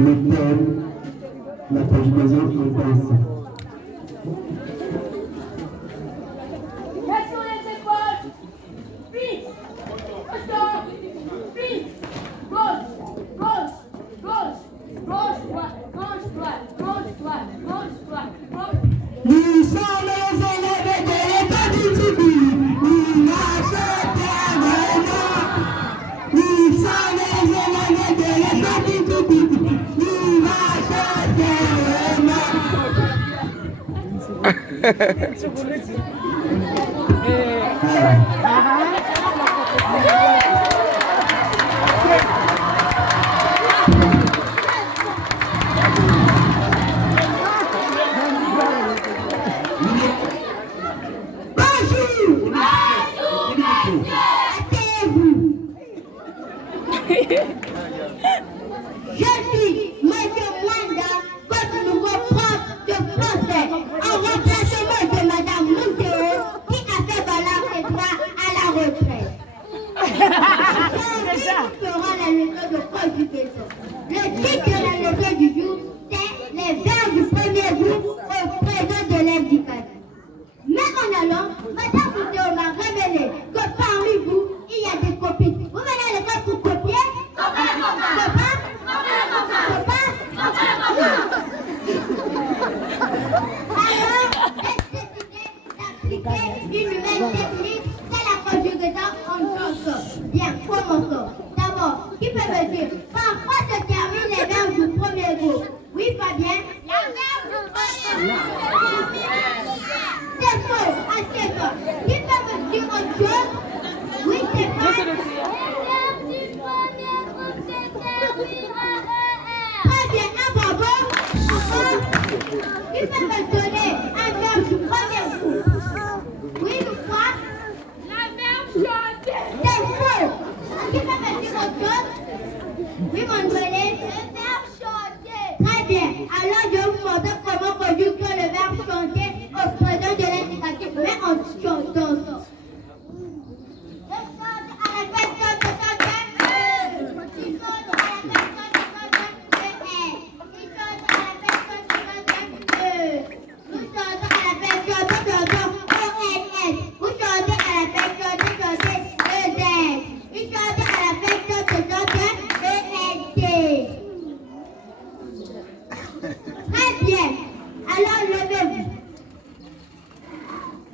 Le thème, la conjugaison intense. Quelles sont les épaules? Vite! Ressort! Vite! Gauche! Gauche! Gauche! Gauche, droite! Gauche, droite! Gauche, droite! Gauche, droite! Gauche. Nous sommes les élèves de l'école du Tibi. Nous marchons terrement. Nous sommes les élèves de l'école du Tibi. Nous marchons Je suis M. Mwanda, votre nouveau prof de français, en remplacement de Mme Monteo, qui a fait valoir ses droits à la retraite. Aujourd'hui sera la leçon de conjugaison. Le titre de la leçon du jour, c'est les verbes du premier groupe au présent de l'indicatif. Mais en allant, Mme Monteo m'a révélé que parmi vous, il y a des copines. Vous venez à l'école pour copier? Une nouvelle technique, c'est la conjugaison en deux sortes. Bien, commençons. D'abord, qui peut me dire par quoi se terminent les verbes du premier groupe? Oui, Fabien? La verbe du premier groupe. C'est faux, assez fort. Qui peut me dire autre chose? Oui, c'est vrai. Les verbes du premier groupe se terminent à ER. Très bien, un bravo. Qui peut me donner un verbe du premier groupe? Oui, ou quoi? La verbe chanter. C'est faux. Qui peut me dire autre chose? Oui, mon collègue. Le verbe chanter. Très bien. Alors, je vais vous montrer comment conjuguer le verbe chanter au présent de l'indicatif, mais en chantant. Très bien. Alors, levez-vous.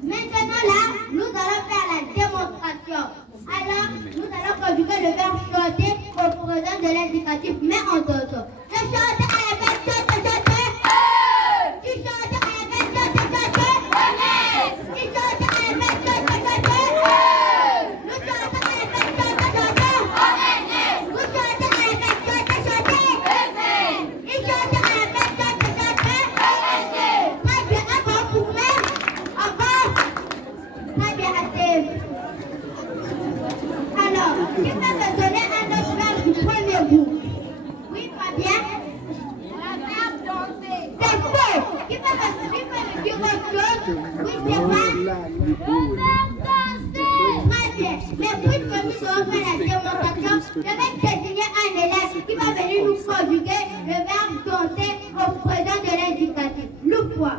Maintenant, là, nous allons faire la démonstration. Alors, nous allons conjuguer le verbe chanter au présent de l'indicatif, mais en deux sens. Je chante à la fête, chante, chante. Tu chantes à la fête, chante, chante. Tu chantes à la fête, chante, chante. Nous chantons à la fête, chante, chante. Nous chantons à la fête, chante, chante. Il chante à la fête, chante, chante. Très bien, encore pour moi. Encore. Très bien, assez. Alors, qui peut me donner un autre verbe du premier groupe? Oui, Fabien? La verbe danser. C'est faux. Qui peut me dire autre chose? Oui, c'est vrai. Le verbe danser. Très bien. Mais puisque nous allons faire la démonstration, je vais désigner un élève qui va venir nous conjuguer le verbe danser au présent de l'indicatif. Loupe-toi.